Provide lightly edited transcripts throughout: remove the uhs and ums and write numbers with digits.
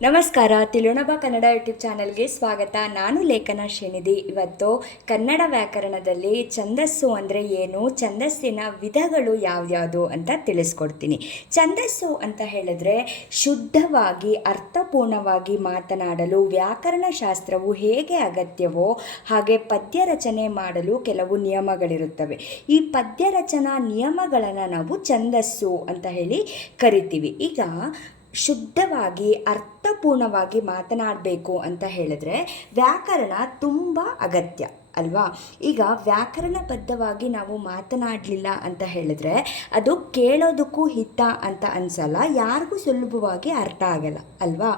ನಮಸ್ಕಾರ, ತಿಳಿಯೋಣ ಕನ್ನಡ ಯೂಟ್ಯೂಬ್ ಚಾನಲ್ಗೆ ಸ್ವಾಗತ. ನಾನು ಲೇಖನ ಶ್ರೀನಿಧಿ. ಇವತ್ತು ಕನ್ನಡ ವ್ಯಾಕರಣದಲ್ಲಿ ಛಂದಸ್ಸು ಅಂದರೆ ಏನು, ಛಂದಸ್ಸಿನ ವಿಧಗಳು ಯಾವ್ಯಾವುದು ಅಂತ ತಿಳಿಸ್ಕೊಡ್ತೀನಿ. ಛಂದಸ್ಸು ಅಂತ ಹೇಳಿದ್ರೆ ಶುದ್ಧವಾಗಿ ಅರ್ಥಪೂರ್ಣವಾಗಿ ಮಾತನಾಡಲು ವ್ಯಾಕರಣ ಶಾಸ್ತ್ರವು ಹೇಗೆ ಅಗತ್ಯವೋ ಹಾಗೆ ಪದ್ಯ ರಚನೆ ಮಾಡಲು ಕೆಲವು ನಿಯಮಗಳಿರುತ್ತವೆ. ಈ ಪದ್ಯ ರಚನಾ ನಿಯಮಗಳನ್ನು ನಾವು ಛಂದಸ್ಸು ಅಂತ ಹೇಳಿ ಕರಿತೀವಿ. ಈಗ ಶುದ್ಧವಾಗಿ ಅರ್ಥಪೂರ್ಣವಾಗಿ ಮಾತನಾಡಬೇಕು ಅಂತ ಹೇಳಿದ್ರೆ ವ್ಯಾಕರಣ ತುಂಬ ಅಗತ್ಯ ಅಲ್ವಾ. ಈಗ ವ್ಯಾಕರಣಬದ್ಧವಾಗಿ ನಾವು ಮಾತನಾಡಲಿಲ್ಲ ಅಂತ ಹೇಳಿದ್ರೆ ಅದು ಕೇಳೋದಕ್ಕೂ ಹಿತ ಅಂತ ಅನಿಸಲ್ಲ, ಯಾರಿಗೂ ಸುಲಭವಾಗಿ ಅರ್ಥ ಆಗಲ್ಲ ಅಲ್ವಾ.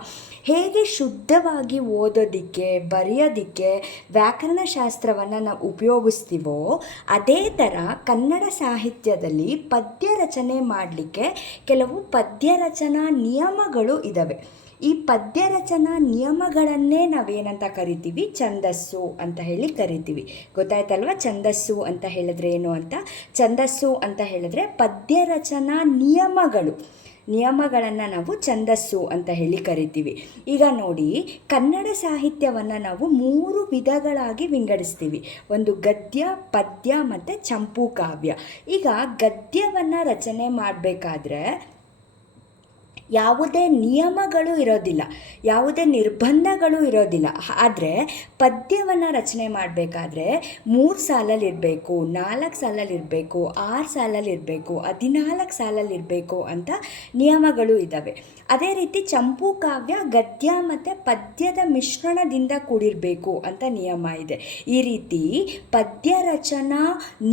ಹೇಗೆ ಶುದ್ಧವಾಗಿ ಓದೋದಕ್ಕೆ ಬರೆಯೋದಕ್ಕೆ ವ್ಯಾಕರಣಶಾಸ್ತ್ರವನ್ನು ನಾವು ಉಪಯೋಗಿಸ್ತೀವೋ ಅದೇ ಥರ ಕನ್ನಡ ಸಾಹಿತ್ಯದಲ್ಲಿ ಪದ್ಯ ರಚನೆ ಮಾಡಲಿಕ್ಕೆ ಕೆಲವು ಪದ್ಯ ರಚನಾ ನಿಯಮಗಳು ಇದ್ದಾವೆ. ಈ ಪದ್ಯ ರಚನಾ ನಿಯಮಗಳನ್ನೇ ನಾವೇನಂತ ಕರಿತೀವಿ, ಛಂದಸ್ಸು ಅಂತ ಹೇಳಿ ಕರಿತೀವಿ. ಗೊತ್ತಾಯ್ತಲ್ವ ಛಂದಸ್ಸು ಅಂತ ಹೇಳಿದ್ರೆ ಏನು ಅಂತ. ಛಂದಸ್ಸು ಅಂತ ಹೇಳಿದ್ರೆ ಪದ್ಯ ರಚನಾ ನಿಯಮಗಳನ್ನು ನಾವು ಛಂದಸ್ಸು ಅಂತ ಹೇಳಿ ಕರಿತೀವಿ. ಈಗ ನೋಡಿ, ಕನ್ನಡ ಸಾಹಿತ್ಯವನ್ನು ನಾವು 3 ವಿಧಗಳಾಗಿ ವಿಂಗಡಿಸ್ತೀವಿ. ಒಂದು ಗದ್ಯ, ಪದ್ಯ ಮತ್ತು ಚಂಪೂ ಕಾವ್ಯ. ಈಗ ಗದ್ಯವನ್ನು ರಚನೆ ಮಾಡಬೇಕಾದ್ರೆ ಯಾವುದೇ ನಿಯಮಗಳು ಇರೋದಿಲ್ಲ, ಯಾವುದೇ ನಿರ್ಬಂಧಗಳು ಇರೋದಿಲ್ಲ. ಆದರೆ ಪದ್ಯವನ್ನು ರಚನೆ ಮಾಡಬೇಕಾದ್ರೆ 3 ಸಾಲಲ್ಲಿರಬೇಕು, 4 ಸಾಲಲ್ಲಿರಬೇಕು, 6 ಸಾಲಲ್ಲಿರಬೇಕು, 14 ಸಾಲಲ್ಲಿರಬೇಕು ಅಂತ ನಿಯಮಗಳು ಇದ್ದಾವೆ. ಅದೇ ರೀತಿ ಚಂಪೂ ಕಾವ್ಯ ಗದ್ಯ ಮತ್ತು ಪದ್ಯದ ಮಿಶ್ರಣದಿಂದ ಕೂಡಿರಬೇಕು ಅಂತ ನಿಯಮ ಇದೆ. ಈ ರೀತಿ ಪದ್ಯ ರಚನಾ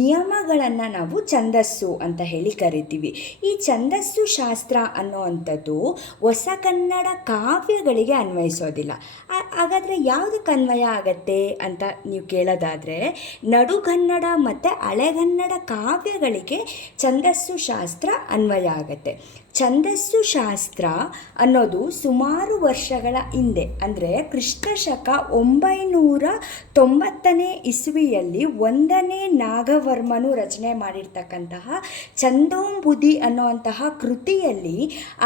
ನಿಯಮಗಳನ್ನು ನಾವು ಛಂದಸ್ಸು ಅಂತ ಹೇಳಿ ಕರಿತೀವಿ. ಈ ಛಂದಸ್ಸು ಶಾಸ್ತ್ರ ಅನ್ನೋವಂಥದ್ದು ಹೊಸ ಕನ್ನಡ ಕಾವ್ಯಗಳಿಗೆ ಅನ್ವಯಿಸೋದಿಲ್ಲ. ಹಾಗಾದರೆ ಯಾವುದಕ್ಕೆ ಅನ್ವಯ ಆಗತ್ತೆ ಅಂತ ನೀವು ಕೇಳೋದಾದರೆ ನಡುಗನ್ನಡ ಮತ್ತು ಹಳೆಗನ್ನಡ ಕಾವ್ಯಗಳಿಗೆ ಛಂದಸ್ಸು ಶಾಸ್ತ್ರ ಅನ್ವಯ ಆಗತ್ತೆ. ಛಂದಸ್ಸು ಶಾಸ್ತ್ರ ಅನ್ನೋದು ಸುಮಾರು ವರ್ಷಗಳ ಹಿಂದೆ ಅಂದರೆ ಕ್ರಿಸ್ತಶಕ 990ನೇ ಇಸ್ವಿಯಲ್ಲಿ 1ನೇ ನಾಗವರ್ಮನು ರಚನೆ ಮಾಡಿರ್ತಕ್ಕಂತಹ ಛಂದೋಂಬುದಿ ಅನ್ನುವಂತಹ ಕೃತಿಯಲ್ಲಿ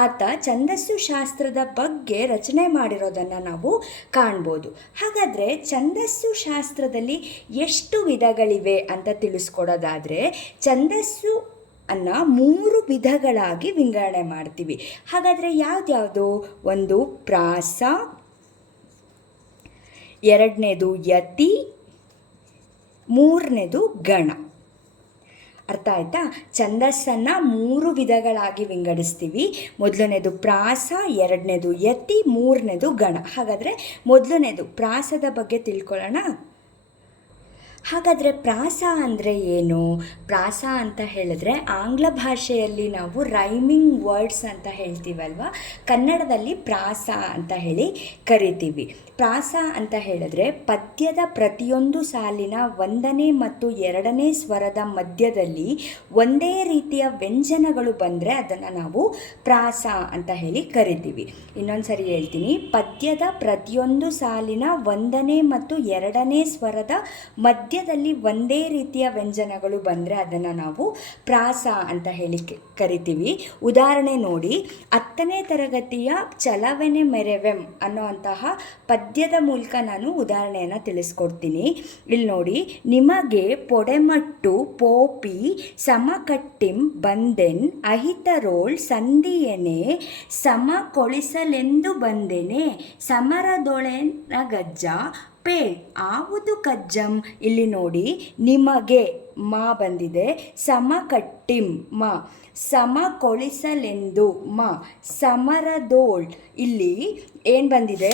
ಆತ ಛಂದಸ್ಸು ಶಾಸ್ತ್ರದ ಬಗ್ಗೆ ರಚನೆ ಮಾಡಿರೋದನ್ನು ನಾವು ಕಾಣ್ಬೋದು. ಹಾಗಾದರೆ ಛಂದಸ್ಸು ಶಾಸ್ತ್ರದಲ್ಲಿ ಎಷ್ಟು ವಿಧಗಳಿವೆ ಅಂತ ತಿಳಿಸ್ಕೊಡೋದಾದರೆ ಛಂದಸ್ಸು ಅನ್ನು 3 ವಿಧಗಳಾಗಿ ವಿಂಗಡಣೆ ಮಾಡ್ತೀವಿ. ಹಾಗಾದರೆ ಯಾವ್ದ್ಯಾವುದು? ಒಂದು ಪ್ರಾಸ, ಎರಡನೇದು ಯತಿ, ಮೂರನೇದು ಗಣ. ಅರ್ಥ ಆಯ್ತಾ? ಛಂದಸ್ಸನ್ನು 3 ವಿಧಗಳಾಗಿ ವಿಂಗಡಿಸ್ತೀವಿ. ಮೊದಲನೇದು ಪ್ರಾಸ, ಎರಡನೇದು ಯತಿ, ಮೂರನೇದು ಗಣ. ಹಾಗಾದರೆ ಮೊದಲನೇದು ಪ್ರಾಸದ ಬಗ್ಗೆ ತಿಳ್ಕೊಳ್ಳೋಣ. ಹಾಗಾದರೆ ಪ್ರಾಸ ಅಂದರೆ ಏನು? ಪ್ರಾಸ ಅಂತ ಹೇಳಿದ್ರೆ ಆಂಗ್ಲ ಭಾಷೆಯಲ್ಲಿ ನಾವು ರೈಮಿಂಗ್ ವರ್ಡ್ಸ್ ಅಂತ ಹೇಳ್ತೀವಲ್ವ, ಕನ್ನಡದಲ್ಲಿ ಪ್ರಾಸ ಅಂತ ಹೇಳಿ ಕರಿತೀವಿ. ಪ್ರಾಸ ಅಂತ ಹೇಳಿದ್ರೆ ಪದ್ಯದ ಪ್ರತಿಯೊಂದು ಸಾಲಿನ 1ನೇ ಮತ್ತು 2ನೇ ಸ್ವರದ ಮಧ್ಯದಲ್ಲಿ ಒಂದೇ ರೀತಿಯ ವ್ಯಂಜನಗಳು ಬಂದರೆ ಅದನ್ನು ನಾವು ಪ್ರಾಸ ಅಂತ ಹೇಳಿ ಕರಿತೀವಿ. ಇನ್ನೊಂದು ಸರಿ ಹೇಳ್ತೀನಿ, ಪದ್ಯದ ಪ್ರತಿಯೊಂದು ಸಾಲಿನ 1ನೇ ಮತ್ತು 2ನೇ ಸ್ವರದ ಮಧ್ಯದಲ್ಲಿ ಒಂದೇ ರೀತಿಯ ವ್ಯಂಜನಗಳು ಬಂದರೆ ಅದನ್ನು ನಾವು ಪ್ರಾಸ ಅಂತ ಹೇಳಿ ಕರಿತೀವಿ. ಉದಾಹರಣೆ ನೋಡಿ, 10ನೇ ತರಗತಿಯ ಚಲವೆನೆ ಮೆರೆವೆಂ ಅನ್ನೋಂತಹ ಪದ್ಯದ ಮೂಲಕ ನಾನು ಉದಾಹರಣೆಯನ್ನು ತಿಳಿಸ್ಕೊಡ್ತೀನಿ. ಇಲ್ಲಿ ನೋಡಿ, ನಿಮಗೆ ಪೊಡೆಮಟ್ಟು ಪೋಪಿ ಸಮಕಟ್ಟಿಂ ಬಂದೆನ್ ಅಹಿತರೋಳ್ ಸಂಧಿಯನೆ ಸಮ ಕೊಳಿಸಲೆಂದು ಬಂದೆನೆ ಸಮರದೊಳೆನ ಗಜ್ಜ ಪೇ ಆವುದು ಕಜ್ಜಂ. ಇಲ್ಲಿ ನೋಡಿ, ನಿಮಗೆ ಮಾ ಬಂದಿದೆ, ಸಮಕಟ್ಟಿಂ ಮ, ಸಮಕೊಳಿಸಲೆಂದು ಮ, ಸಮರದೋಳ್ ಇಲ್ಲಿ ಏನು ಬಂದಿದೆ?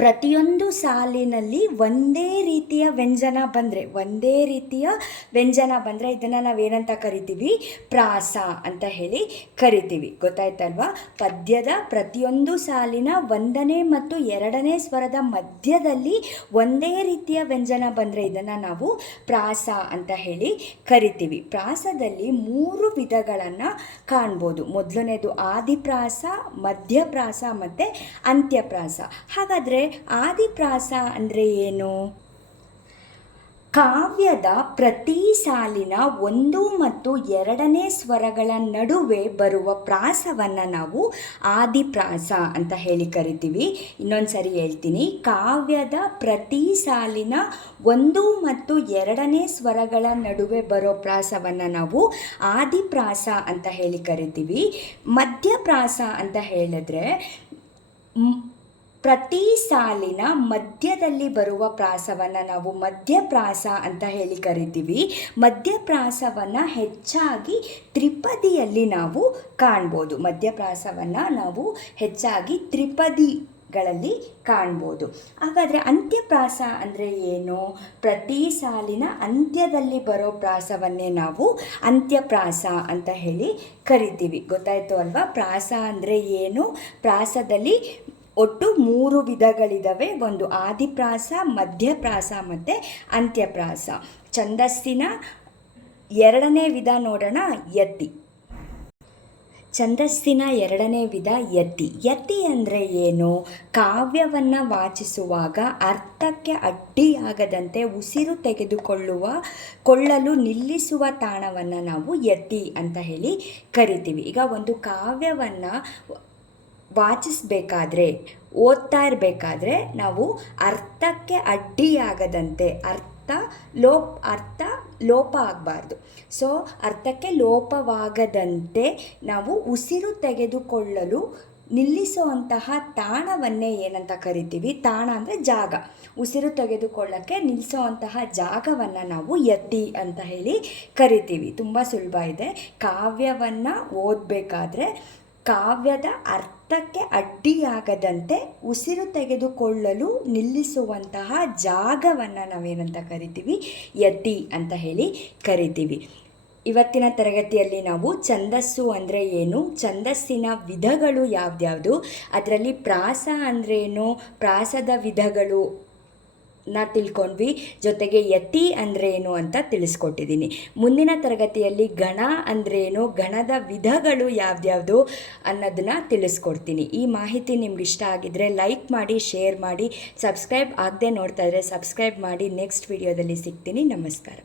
ಪ್ರತಿಯೊಂದು ಸಾಲಿನಲ್ಲಿ ಒಂದೇ ರೀತಿಯ ವ್ಯಂಜನ ಬಂದರೆ ಇದನ್ನು ನಾವೇನಂತ ಕರಿತೀವಿ? ಪ್ರಾಸ ಅಂತ ಹೇಳಿ ಕರಿತೀವಿ. ಗೊತ್ತಾಯ್ತಲ್ವಾ? ಪದ್ಯದ ಪ್ರತಿಯೊಂದು ಸಾಲಿನ 1ನೇ ಮತ್ತು 2ನೇ ಸ್ವರದ ಮಧ್ಯದಲ್ಲಿ ಒಂದೇ ರೀತಿಯ ವ್ಯಂಜನ ಬಂದರೆ ಇದನ್ನು ನಾವು ಪ್ರಾಸ ಅಂತ ಹೇಳಿ ಕರಿತೀವಿ. ಪ್ರಾಸದಲ್ಲಿ 3 ವಿಧಗಳನ್ನು ಕಾಣ್ಬೋದು. ಮೊದಲನೇದು ಆದಿಪ್ರಾಸ, ಮಧ್ಯಪ್ರಾಸ ಮತ್ತು ಅಂತ್ಯಪ್ರಾಸ. ಹಾಗಾದರೆ ಆದಿಪ್ರಾಸ ಅಂದರೆ ಏನು? ಕಾವ್ಯದ ಪ್ರತಿ ಸಾಲಿನ 1 ಮತ್ತು 2ನೇ ಸ್ವರಗಳ ನಡುವೆ ಬರುವ ಪ್ರಾಸವನ್ನು ನಾವು ಆದಿಪ್ರಾಸ ಅಂತ ಹೇಳಿ ಕರಿತೀವಿ. ಇನ್ನೊಂದು ಸರಿ ಹೇಳ್ತೀನಿ, ಕಾವ್ಯದ ಪ್ರತಿ ಸಾಲಿನ 1 ಮತ್ತು 2ನೇ ಸ್ವರಗಳ ನಡುವೆ ಬರೋ ಪ್ರಾಸವನ್ನು ನಾವು ಆದಿಪ್ರಾಸ ಅಂತ ಹೇಳಿ ಕರಿತೀವಿ. ಮಧ್ಯಪ್ರಾಸ ಅಂತ ಹೇಳಿದ್ರೆ ಪ್ರತಿ ಸಾಲಿನ ಮಧ್ಯದಲ್ಲಿ ಬರುವ ಪ್ರಾಸವನ್ನು ನಾವು ಮಧ್ಯಪ್ರಾಸ ಅಂತ ಹೇಳಿ ಕರಿತೀವಿ. ಮಧ್ಯಪ್ರಾಸವನ್ನು ಹೆಚ್ಚಾಗಿ ತ್ರಿಪದಿಯಲ್ಲಿ ನಾವು ಕಾಣ್ಬೋದು. ಮಧ್ಯಪ್ರಾಸವನ್ನು ನಾವು ಹೆಚ್ಚಾಗಿ ತ್ರಿಪದಿಗಳಲ್ಲಿ ಕಾಣ್ಬೋದು. ಹಾಗಾದರೆ ಅಂತ್ಯಪ್ರಾಸ ಅಂದರೆ ಏನು? ಪ್ರತಿ ಸಾಲಿನ ಅಂತ್ಯದಲ್ಲಿ ಬರೋ ಪ್ರಾಸವನ್ನೇ ನಾವು ಅಂತ್ಯಪ್ರಾಸ ಅಂತ ಹೇಳಿ ಕರಿತೀವಿ. ಗೊತ್ತಾಯಿತು ಅಲ್ವಾ? ಪ್ರಾಸ ಅಂದರೆ ಏನು? ಪ್ರಾಸದಲ್ಲಿ ಒಟ್ಟು 3 ವಿಧಗಳಿದ್ದಾವೆ. ಒಂದು ಆದಿಪ್ರಾಸ, ಮಧ್ಯಪ್ರಾಸ ಮತ್ತು ಅಂತ್ಯಪ್ರಾಸ. ಛಂದಸ್ಸಿನ 2ನೇ ವಿಧ ನೋಡೋಣ, ಯತಿ. ಛಂದಸ್ಸಿನ 2ನೇ ವಿಧ ಯತಿ. ಯತಿ ಅಂದರೆ ಏನು? ಕಾವ್ಯವನ್ನು ವಾಚಿಸುವಾಗ ಅರ್ಥಕ್ಕೆ ಅಡ್ಡಿಯಾಗದಂತೆ ಉಸಿರು ತೆಗೆದುಕೊಳ್ಳಲು ನಿಲ್ಲಿಸುವ ತಾಣವನ್ನು ನಾವು ಯತಿ ಅಂತ ಹೇಳಿ ಕರಿತೀವಿ. ಈಗ ಒಂದು ಕಾವ್ಯವನ್ನು ವಾಚಿಸಬೇಕಾದ್ರೆ, ಓದ್ತಾ ಇರಬೇಕಾದ್ರೆ ನಾವು ಅರ್ಥಕ್ಕೆ ಅಡ್ಡಿಯಾಗದಂತೆ, ಅರ್ಥ ಲೋಪ ಆಗಬಾರ್ದು. ಸೊ ಅರ್ಥಕ್ಕೆ ಲೋಪವಾಗದಂತೆ ನಾವು ಉಸಿರು ತೆಗೆದುಕೊಳ್ಳಲು ನಿಲ್ಲಿಸುವಂತಹ ತಾಣವನ್ನೇ ಏನಂತ ಕರಿತೀವಿ? ತಾಣ ಅಂದರೆ ಜಾಗ. ಉಸಿರು ತೆಗೆದುಕೊಳ್ಳೋಕ್ಕೆ ನಿಲ್ಲಿಸುವಂತಹ ಜಾಗವನ್ನು ನಾವು ಯತಿ ಅಂತ ಹೇಳಿ ಕರಿತೀವಿ. ತುಂಬ ಸುಲಭ ಇದೆ. ಕಾವ್ಯವನ್ನು ಓದಬೇಕಾದ್ರೆ ಕಾವ್ಯದ ಅರ್ಥಕ್ಕೆ ಅಡ್ಡಿಯಾಗದಂತೆ ಉಸಿರು ತೆಗೆದುಕೊಳ್ಳಲು ನಿಲ್ಲಿಸುವಂತಹ ಜಾಗವನ್ನು ನಾವೇನಂತ ಕರಿತೀವಿ? ಯತಿ ಅಂತ ಹೇಳಿ ಕರಿತೀವಿ. ಇವತ್ತಿನ ತರಗತಿಯಲ್ಲಿ ನಾವು ಛಂದಸ್ಸು ಅಂದರೆ ಏನು, ಛಂದಸ್ಸಿನ ವಿಧಗಳು ಯಾವ್ದ್ಯಾವುದು, ಅದರಲ್ಲಿ ಪ್ರಾಸ ಅಂದ್ರೇನು, ಪ್ರಾಸದ ವಿಧಗಳು ತಿಳ್ಕೊಂಡ್ವಿ. ಜೊತೆಗೆ ಯತಿ ಅಂದ್ರೇನು ಅಂತ ತಿಳಿಸ್ಕೊಟ್ಟಿದ್ದೀನಿ. ಮುಂದಿನ ತರಗತಿಯಲ್ಲಿ ಗಣ ಅಂದ್ರೇನು, ಗಣದ ವಿಧಗಳು ಯಾವ್ದ್ಯಾವುದು ಅನ್ನೋದನ್ನ ತಿಳಿಸ್ಕೊಡ್ತೀನಿ. ಈ ಮಾಹಿತಿ ನಿಮ್ಗೆ ಇಷ್ಟ ಆಗಿದ್ರೆ ಲೈಕ್ ಮಾಡಿ, ಶೇರ್ ಮಾಡಿ, ಸಬ್ಸ್ಕ್ರೈಬ್ ಆಗದೆ ನೋಡ್ತಾ ಇದ್ದರೆ ಸಬ್ಸ್ಕ್ರೈಬ್ ಮಾಡಿ. ನೆಕ್ಸ್ಟ್ ವಿಡಿಯೋದಲ್ಲಿ ಸಿಗ್ತೀನಿ. ನಮಸ್ಕಾರ.